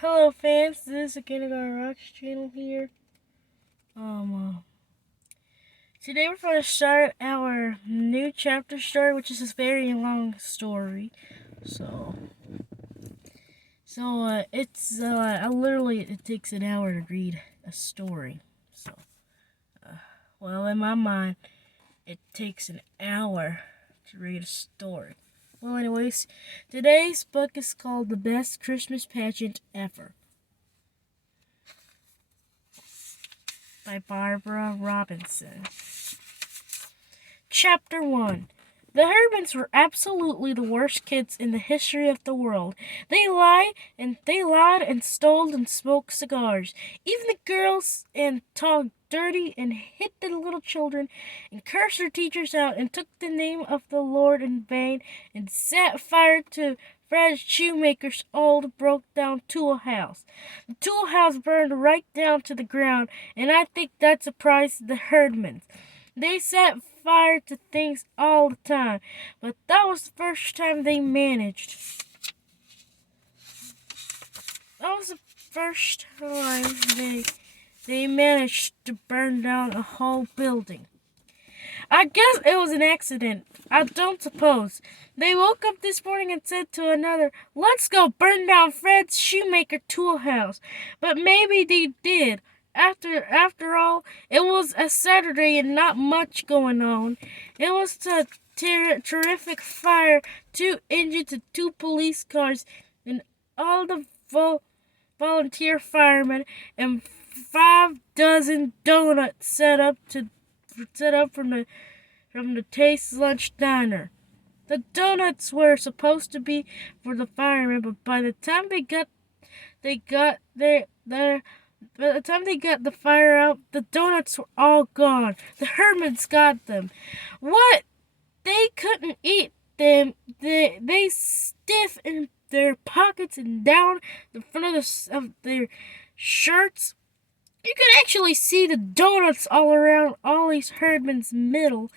Hello fans, this is Kindergarten Rocks channel here. Today we're going to start our new chapter story, which is a very long story. Literally it takes an hour to read a story. In my mind, it takes an hour to read a story. Well, anyways, today's book is called The Best Christmas Pageant Ever by Barbara Robinson. Chapter 1. The Herdmans were absolutely the worst kids in the history of the world. They lied and stole and smoked cigars. Even the girls and talked dirty and hit the little children and cursed their teachers out and took the name of the Lord in vain and set fire to Fred's shoemaker's old broke-down tool house. The tool house burned right down to the ground, and I think that surprised the Herdmans. They set fire to things all the time, but that was the first time they managed. That was the first time they managed to burn down a whole building. I guess it was an accident. I don't suppose. They woke up this morning and said to another, "Let's go burn down Fred's shoemaker tool house." But maybe they did. After all, it was a Saturday and not much going on. It was a terrific fire, 2 engines and 2 police cars, and all the volunteer firemen, and 5 dozen donuts set up from the Taste Lunch Diner. The donuts were supposed to be for the firemen, but by the time they got the fire out, the donuts were all gone. The Herdmans got them. What? They couldn't eat them. They stiff in their pockets and down the front of their shirts. You could actually see the donuts all around Ollie's Herdman's middle.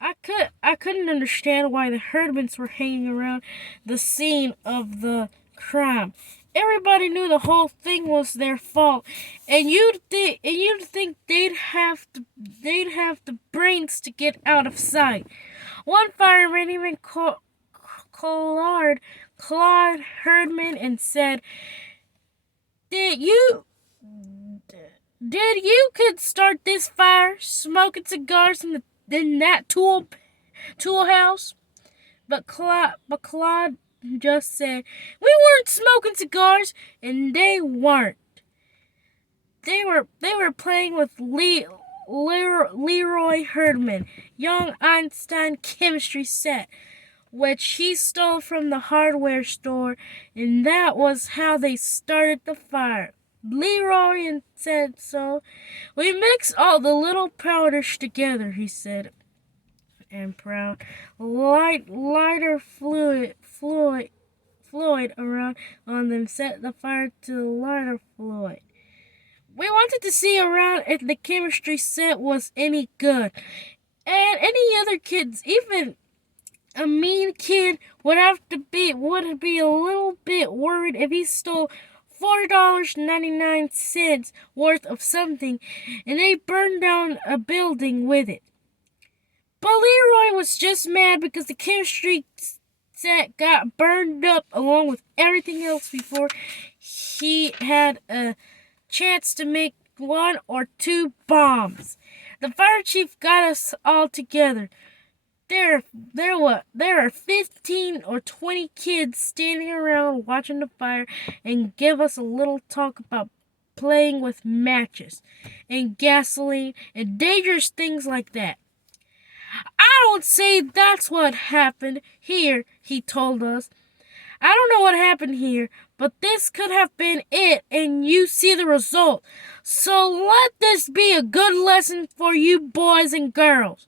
I couldn't understand why the Herdmans were hanging around the scene of the crime. Everybody knew the whole thing was their fault, and you'd think they'd have the brains to get out of sight. One fireman even Claude Herdman and said, Did you could start this fire smoking cigars in that tool house?" But Claude just said, "We weren't smoking cigars," and they weren't. They were playing with Leroy Herdman, young Einstein chemistry set, which he stole from the hardware store, and that was how they started the fire. Leroy said so. "We mixed all the little powders together," he said, and proud. Lighter fluid around on them set the fire to the lighter fluid. "We wanted to see around if the chemistry set was any good, and any other kids, even a mean kid, would be a little bit worried if he stole $4.99 worth of something, and they burned down a building with it." But Leroy was just mad because the chemistry set got burned up along with everything else before he had a chance to make 1 or 2 bombs. The fire chief got us all together. There are 15 or 20 kids standing around watching the fire and give us a little talk about playing with matches and gasoline and dangerous things like that. "I don't say that's what happened here," he told us. "I don't know what happened here, but this could have been it, and you see the result. So let this be a good lesson for you boys and girls."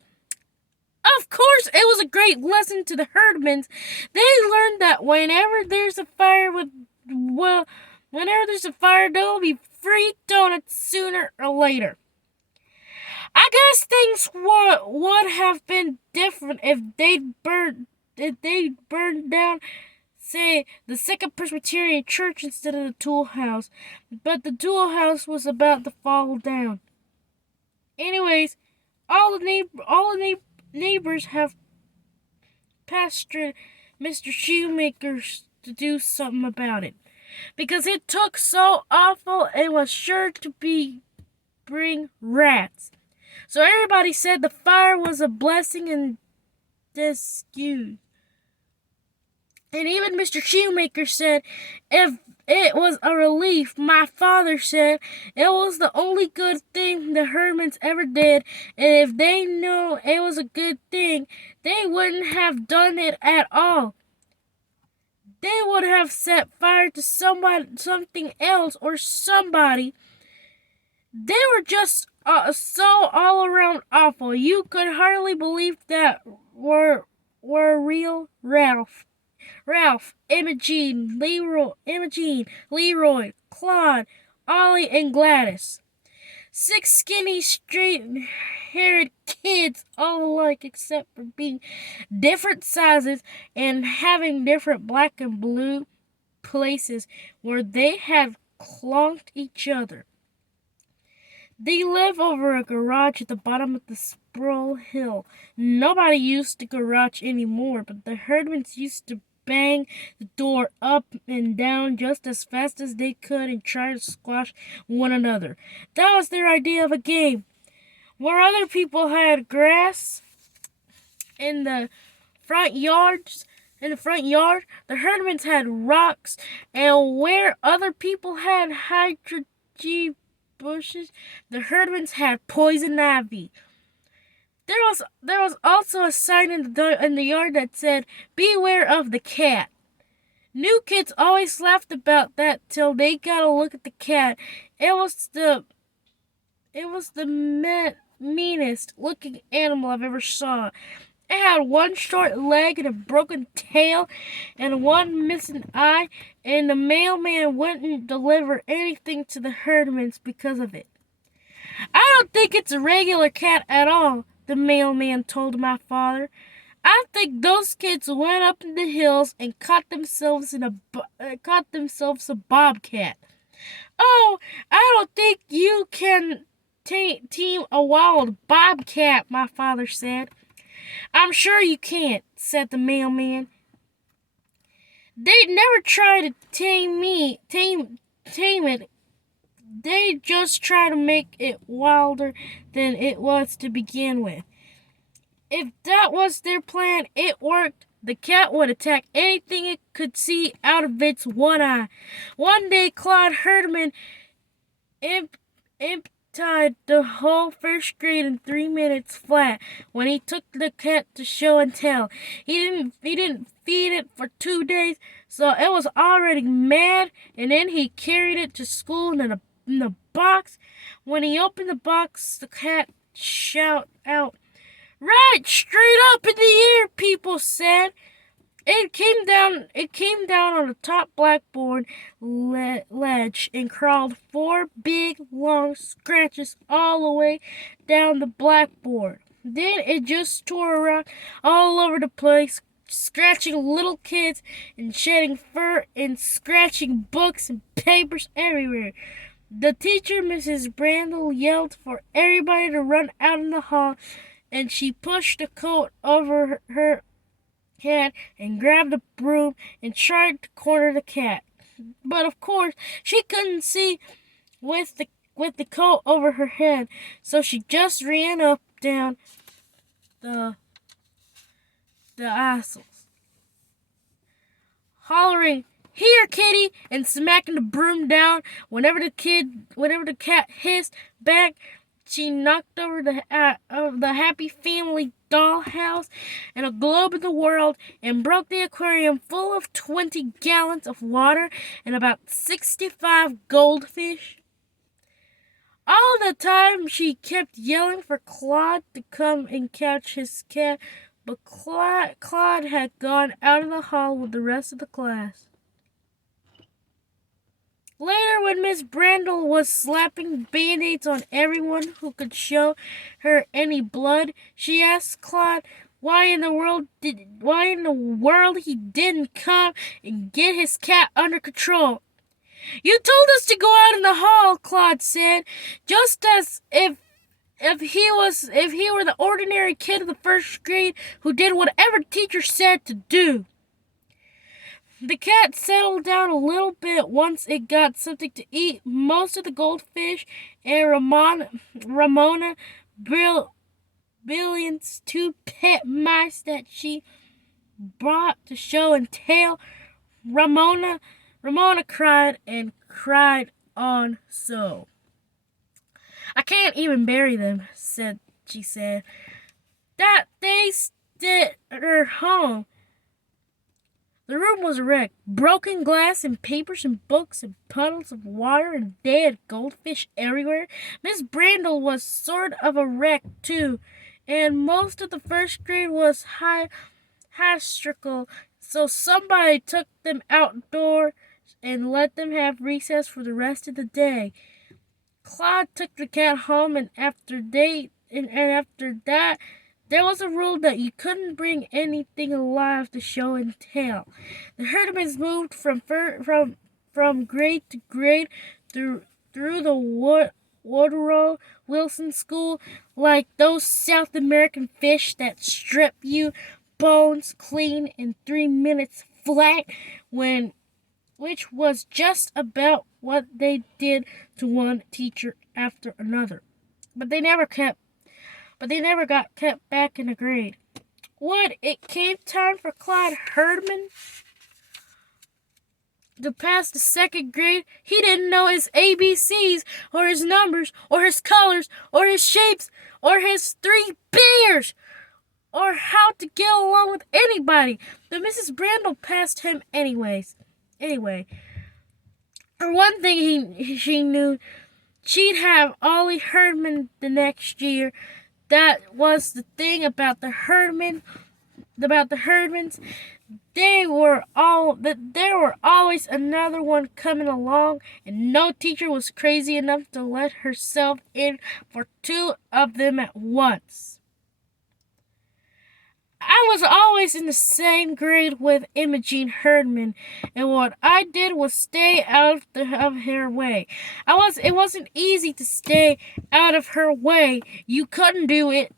Of course, it was a great lesson to the Herdmans. They learned that whenever there's a fire, there'll be free donuts sooner or later. I guess things would have been different if they'd burned down say the Second Presbyterian Church instead of the tool house, but the tool house was about to fall down. Anyways, all the neighbors have pestered Mr. Shoemaker to do something about it, because it took so awful and was sure to bring rats. So everybody said the fire was a blessing and disuse. And even Mr. Shoemaker said if it was a relief. My father said it was the only good thing the Hermans ever did, and if they knew it was a good thing, they wouldn't have done it at all. They would have set fire to something else, or somebody. They were just so all around awful. You could hardly believe that were real Ralph, Imogene, Leroy, Claude, Ollie, and Gladys. 6 skinny, straight-haired kids, all alike except for being different sizes and having different black and blue places where they had clonked each other. They live over a garage at the bottom of the Sproul Hill. Nobody used the garage anymore, but the Herdmans used to bang the door up and down just as fast as they could and try to squash one another. That was their idea of a game. Where other people had grass in the front yard, the Herdmans had rocks, and where other people had hydrogen bushes, the Herdmans had poison ivy. There was also a sign in the yard that said, "Beware of the cat." New kids always laughed about that till they got a look at the cat. It was the meanest looking animal I've ever saw. It had one short leg and a broken tail and one missing eye, and the mailman wouldn't deliver anything to the Herdmans because of it. "I don't think it's a regular cat at all," the mailman told my father. "I think those kids went up in the hills and caught themselves a bobcat." "Oh, I don't think you can tame a wild bobcat," my father said. "I'm sure you can't," said the mailman. "They'd never try to tame it. They just try to make it wilder than it was to begin with. If that was their plan, it worked. The cat would attack anything it could see out of its one eye. One day, Claude Herdman emptied the whole first grade in 3 minutes flat when he took the cat to show and tell. He didn't feed it for 2 days, so it was already mad, and then he carried it to school in the box. When he opened the box, the cat shouted out, "Right straight up in the air," people said. It came down on the top blackboard ledge and crawled 4 big, long scratches all the way down the blackboard. Then it just tore around all over the place, scratching little kids and shedding fur and scratching books and papers everywhere. The teacher, Mrs. Brandle, yelled for everybody to run out in the hall, and she pushed the coat over her head and grabbed a broom and tried to corner the cat. But of course she couldn't see with the coat over her head, so she just ran up down the aisles, hollering, "Here, kitty," and smacking the broom down. Whenever the cat hissed back, she knocked over the Happy Family dollhouse and a globe of the world, and broke the aquarium full of 20 gallons of water and about 65 goldfish. All the time she kept yelling for Claude to come and catch his cat, but Claude had gone out in the hall with the rest of the class. Later, when Miss Brandle was slapping Band-Aids on everyone who could show her any blood, she asked Claude, why in the world he didn't come and get his cat under control. You told us to go out in the hall, Claude said, just as if he were the ordinary kid of the first grade who did whatever teacher said to do. The cat settled down a little bit once it got something to eat. Most of the goldfish and Ramona Brilliant's two pet mice that she brought to show and tell. Ramona cried and cried on so. I can't even bury them, she said. That they stayed at her home. The room was a wreck. Broken glass and papers and books and puddles of water and dead goldfish everywhere. Miss Brandle was sort of a wreck, too, and most of the first grade was hysterical, so somebody took them outdoors and let them have recess for the rest of the day. Claude took the cat home, and after that, there was a rule that you couldn't bring anything alive to show and tell. The Herdmans moved from grade to grade through the Woodrow Wilson School, like those South American fish that strip you bones clean in 3 minutes flat, which was just about what they did to one teacher after another. But they never got kept back in a grade. When it came time for Claude Herdman to pass the second grade, he didn't know his ABCs, or his numbers, or his colors, or his shapes, or his 3 bears, or how to get along with anybody. But Mrs. Brandle passed him anyway. For one thing, she knew she'd have Ollie Herdman the next year. That was the thing about the Herdmans. There were always another one coming along, and no teacher was crazy enough to let herself in for 2 of them at once. I was always in the same grade with Imogene Herdman, and what I did was stay out of her way. It wasn't easy to stay out of her way. You couldn't do it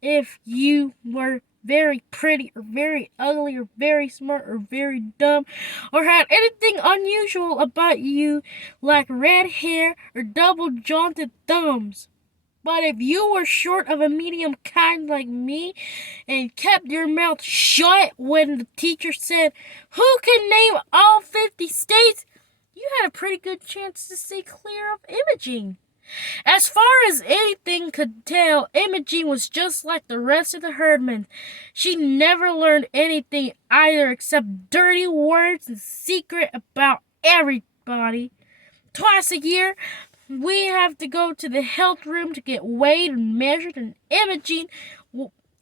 if you were very pretty or very ugly or very smart or very dumb or had anything unusual about you like red hair or double-jointed thumbs. But if you were short of a medium kind like me and kept your mouth shut when the teacher said, "Who can name all 50 states?" you had a pretty good chance to stay clear of Imogene. As far as anything could tell, Imogene was just like the rest of the Herdmans. She never learned anything either except dirty words and secret about everybody. Twice a year, we have to go to the health room to get weighed and measured, and Imogene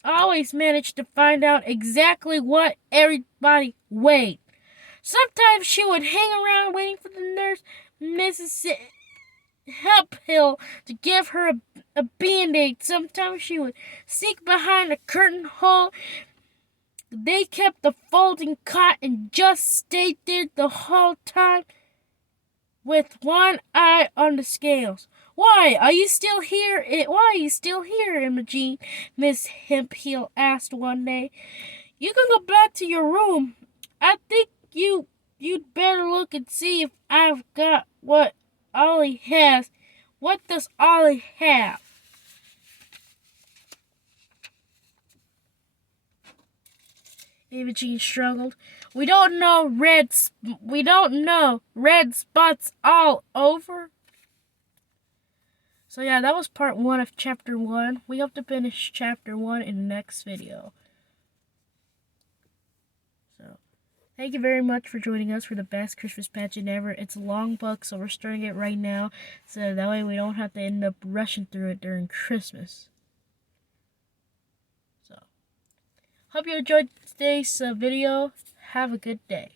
always managed to find out exactly what everybody weighed. Sometimes she would hang around waiting for the nurse, Mrs. Hemphill, to give her a Band-Aid. Sometimes she would sneak behind a curtain hole. They kept the folding cot and just stayed there the whole time, with one eye on the scales. Why are you still here, Imogene?" Miss Hemphill asked one day. "You can go back to your room. I think you'd better look and see if I've got what Ollie has." "What does Ollie have?" Imogene struggled. We don't know. Red spots all over." So yeah, that was part 1 of chapter 1. We hope to finish chapter 1 in the next video. So, thank you very much for joining us for the best Christmas pageant ever. It's a long book, so we're starting it right now, so that way we don't have to end up rushing through it during Christmas. So, hope you enjoyed today's video. Have a good day.